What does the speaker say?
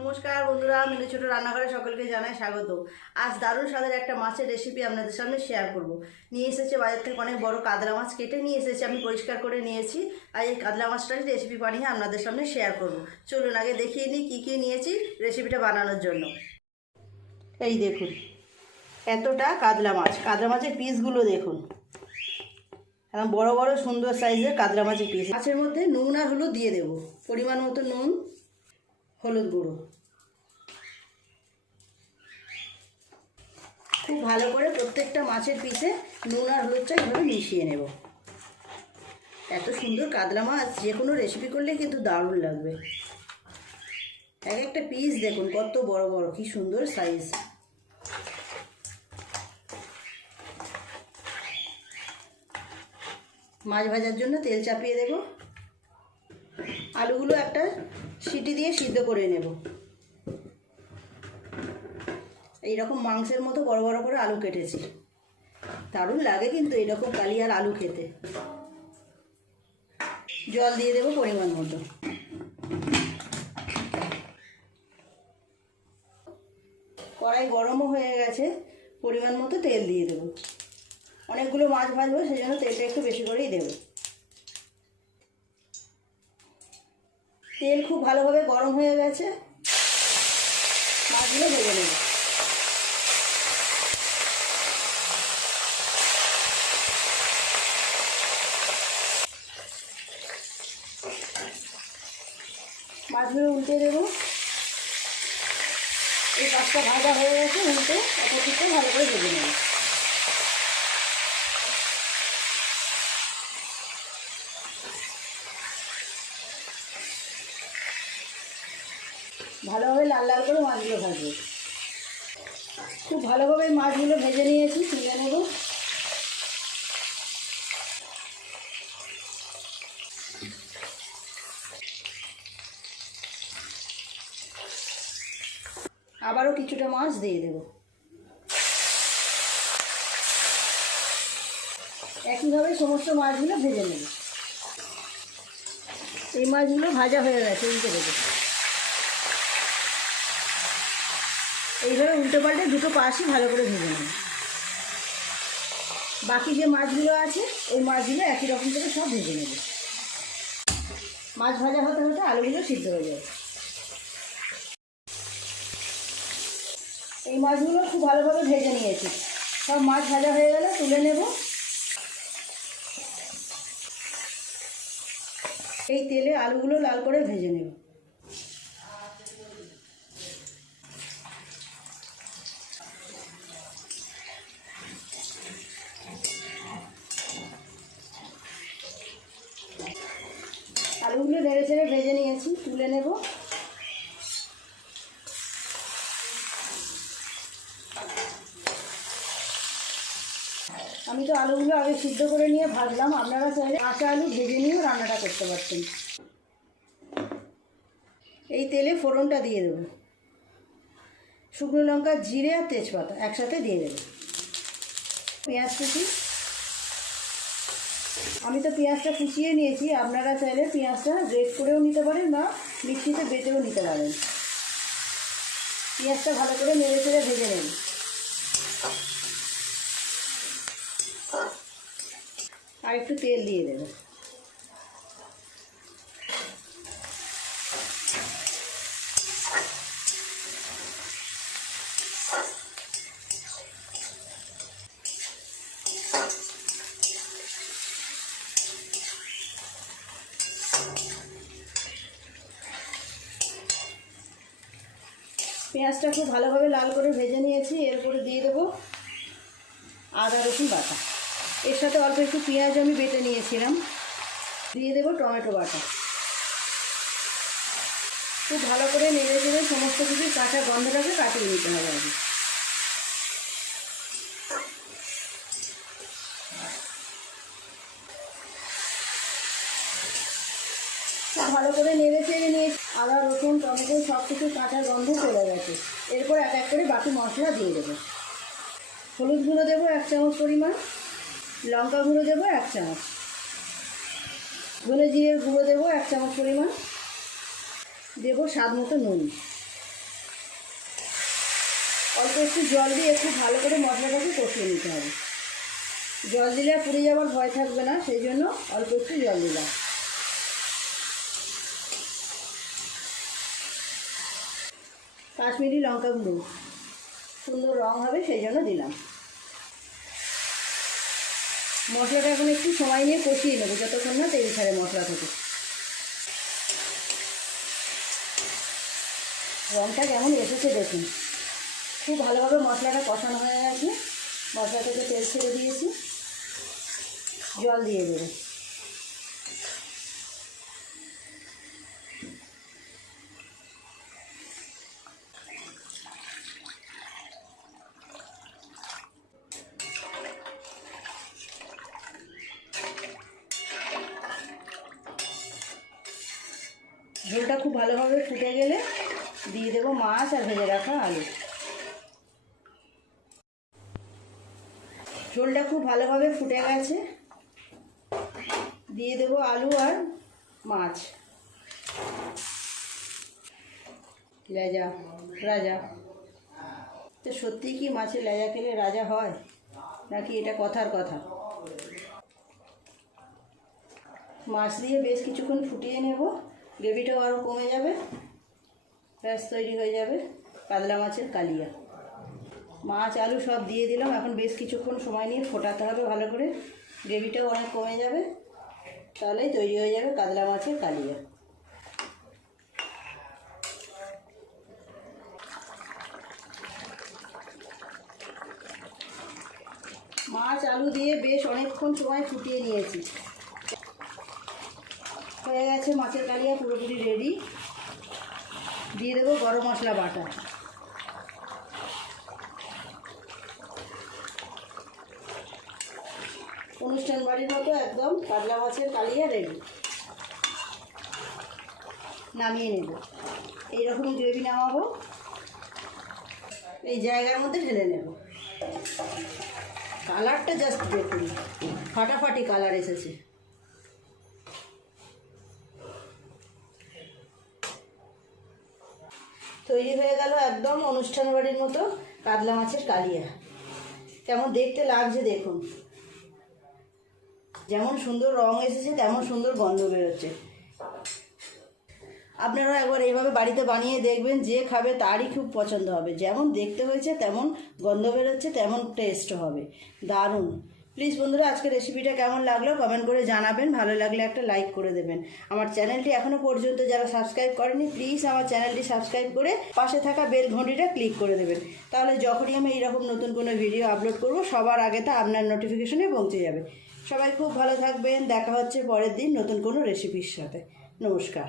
নমস্কার বন্ধুরা, মিনু ছোট রান্নাঘরে সকলকে জানাই স্বাগত। আজ দারুণ স্বাদের একটা মাছের রেসিপি আপনাদের সামনে শেয়ার করব। নিয়ে এসেছে বাজার থেকে অনেক বড় কাতলা মাছ, কেটে নিয়ে এসেছে, আমি পরিষ্কার করে নিয়েছি। আর এই কাতলা মাছটারই রেসিপি বানিয়ে আপনাদের সামনে শেয়ার করব। চলুন আগে দেখিয়ে নিই কী কী নিয়েছি রেসিপিটা বানানোর জন্য। এই দেখুন, এতটা কাতলা মাছ। কাতলা মাছের পিসগুলো দেখুন, একদম বড় বড় সুন্দর সাইজের কাতলা মাছের পিস। মাছের মধ্যে নুন আর হলুদ দিয়ে দেবো, পরিমাণ মতো নুন, হলুদ গুঁড়ো। খুব ভালো করে প্রত্যেকটা মাছের পিসে নুন আর হলুদটা এইভাবে মিশিয়ে নেব। এত সুন্দর কাতলা মাছ যে কোনো রেসিপি করলে কিন্তু দারুণ লাগবে। এক একটা পিস দেখুন কত বড় বড়, কি সুন্দর সাইজ। মাছ ভাজার জন্য তেল চাপিয়ে দেব। আলুগুলো একটা সিটি দিয়ে সিদ্ধ করে নেব। এইরকম মাংসের মতো বড় বড় করে আলু কেটেছি, দারুণ লাগে কিন্তু এইরকম কালিয়ার আলু খেতে। জল দিয়ে দেবো পরিমাণ মতো। কড়াই গরমও হয়ে গেছে, পরিমাণ মতো তেল দিয়ে দেবো। অনেকগুলো মাছ ভাজবো, সেই জন্য তেলটা একটু বেশি করেই দেবো। তেল খুব ভালোভাবে গরম হয়ে গেছে, মাছগুলো ভেজে নেব। মাছগুলো উল্টে দেবো। এই পাঁচটা ভাজা হয়ে গেছে, উল্টে অপর দিকটা ভালো করে ভেজে নেব। ভালোভাবে লাল লাল করে মাছগুলো ভাজবো। খুব ভালোভাবে মাছগুলো ভেজে নিয়েছি, তুলে নেব। আবারও কিছুটা মাছ দিয়ে দেব। একইভাবে সমস্ত মাছগুলো ভেজে নেব। এই মাছগুলো ভাজা হয়ে গেছে, উল্টে দেবো। এইভাবে উল্টো পাল্টে দুটো পাশই ভালো করে ভেজে নেব। বাকি যে মাছগুলো আছে ওই মাছগুলো একই রকম করে সব ভেজে নেব। মাছ ভাজা হতে হতে আলুগুলো সিদ্ধ হয়ে যাবে। এই মাছগুলো খুব ভালোভাবে ভেজে নিয়েছি। সব মাছ ভাজা হয়ে গেলে তুলে নেব। এই তেলে আলুগুলো লাল করে ভেজে নেব। আলুগুলো নেড়ে চেড়ে ভেজে নিয়েছি, তুলে নেব। আমি তো আলুগুলো আগে সিদ্ধ করে নিয়ে ভাজলাম, আপনারা চাইলে কাঁচা আলু ভেজে নিয়েও রান্নাটা করতে পারছেন। এই তেলে ফোড়নটা দিয়ে দেবো। শুকনো লঙ্কা, জিরে আর তেজপাতা একসাথে দিয়ে দেবো। পেঁয়াজ কুচি, আমি তো পেঁয়াজটা কুচিয়ে নিয়েছি, আপনারা চাইলে পেঁয়াজটা গ্রেট করেও নিতে পারেন বা মিক্সিতে বেটেও নিতে পারেন। পেঁয়াজটা ভালো করে নেড়ে চেড়ে ভেজে নেব। আর একটু তেল দিয়ে দেবো। পেঁয়াজটা খুব ভালোভাবে লাল করে ভেজে নিয়েছি। এরপরে দিয়ে দেবো আদা রসুন বাটা। এর সাথে অল্প একটু পেঁয়াজ আমি বেটে নিয়েছিলাম। দিয়ে দেবো টমেটো বাটা। খুব ভালো করে নেড়ে চেড়ে সমস্ত কিছু কাঁচা গন্ধটাকে কাটিয়ে নিতে হবে আগে। খুব ভালো করে নেড়ে চেড়ে নিয়ে আদা রসুন টমেটো সব কিছু কাঁচা গন্ধ চলে গেছে। এরপর এক এক করে বাকি মশলা দিয়ে দেবো। হলুদ গুঁড়ো দেবো 1 চামচ পরিমাণ, লঙ্কা গুঁড়ো দেবো 1 চামচ, ধনে জিরের গুঁড়ো দেবো 1 চামচ পরিমাণ, দেবো স্বাদ মতো নুন। অল্প একটু জল দিয়ে একটু ভালো করে মশলাটাকে কষিয়ে নিতে হবে। জল দিলে পুড়ে যাওয়ার ভয় থাকবে না, সেই জন্য অল্প একটু জল দিলাম। কাশ্মীরি লঙ্কা গুঁড়ো, সুন্দর রং হবে সেই জন্য দিলাম। মশলাটা এখন একটু সময় নিয়ে কষিয়ে নেবো, যতক্ষণ না তেল ছাড়ে মশলা থেকে। রংটা কেমন এসেছে দেখুন, খুব ভালোভাবে মশলাটা কষানো হয়ে গেছে। মশলা থেকে তেল ছেড়ে দিয়েছি, জল দিয়ে দেবো। ঝোলটা খুব ভালোভাবে ফুটে গেলে দিয়ে দেবো মাছ আর ভেজে রাখা আলু। ঝোলটা খুব ভালোভাবে ফুটে গেছে, দিয়ে দেবো আলু আর মাছ। লেজা রাজা, তো সত্যি কি মাছের লেজা খেলে রাজা হয় নাকি এটা কথার কথা? মাছ দিয়ে বেশ কিছুক্ষণ ফুটিয়ে নেব, গ্রেভিটাও আরও কমে যাবে, ব্যাস তৈরি হয়ে যাবে কাতলা মাছের কালিয়া। মাছ আলু সব দিয়ে দিলাম, এখন বেশ কিছুক্ষণ সময় নিয়ে ফোটাতে হবে ভালো করে, গ্রেভিটাও অনেক কমে যাবে, তাহলেই তৈরি হয়ে যাবে কাতলা মাছের কালিয়া। মাছ আলু দিয়ে বেশ অনেকক্ষণ সময় ফুটিয়ে নিয়েছি, হয়ে গেছে মাছের কালিয়া পুরোপুরি রেডি। দিয়ে দেবো গরম মশলা বাটা, অনুষ্ঠান বাড়ির মতো একদম কাতলা মাছের কালিয়া রেডি। নামিয়ে নেব, এইরকম গ্রেভি নামাবো, এই জায়গার মধ্যে ঢেলে নেব। কালারটা জাস্ট দেখুন, ফাটাফাটি কালার এসেছে। তৈরি হয়ে গেল একদম অনুষ্ঠান বাড়ির মতো কাতলা মাছের কালিয়া। কেমন দেখতে লাগছে দেখুন, যেমন সুন্দর রং এসেছে তেমন সুন্দর গন্ধ বেরোচ্ছে। আপনারা একবার এইভাবে বাড়িতে বানিয়ে দেখবেন, যে খাবে তারই খুব পছন্দ হবে। যেমন দেখতে হয়েছে তেমন গন্ধ বেরোচ্ছে, তেমন টেস্ট হবে, দারুণ। প্লিজ বন্ধুরা, আজকে রেসিপিটা কেমন লাগলো কমেন্ট করে জানাবেন, ভালো লাগলে একটা লাইক করে দেবেন। আমার চ্যানেলটি এখনও পর্যন্ত যারা সাবস্ক্রাইব করেনি, প্লিজ আমার চ্যানেলটি সাবস্ক্রাইব করে পাশে থাকা বেল ঘন্টিটা ক্লিক করে দেবেন, তাহলে যখনই আমি এইরকম নতুন কোনো ভিডিও আপলোড করব সবার আগে তা আপনার নোটিফিকেশনে পৌঁছে যাবে। সবাই খুব ভালো থাকবেন, দেখা হচ্ছে পরের দিন নতুন কোনো রেসিপির সাথে। নমস্কার।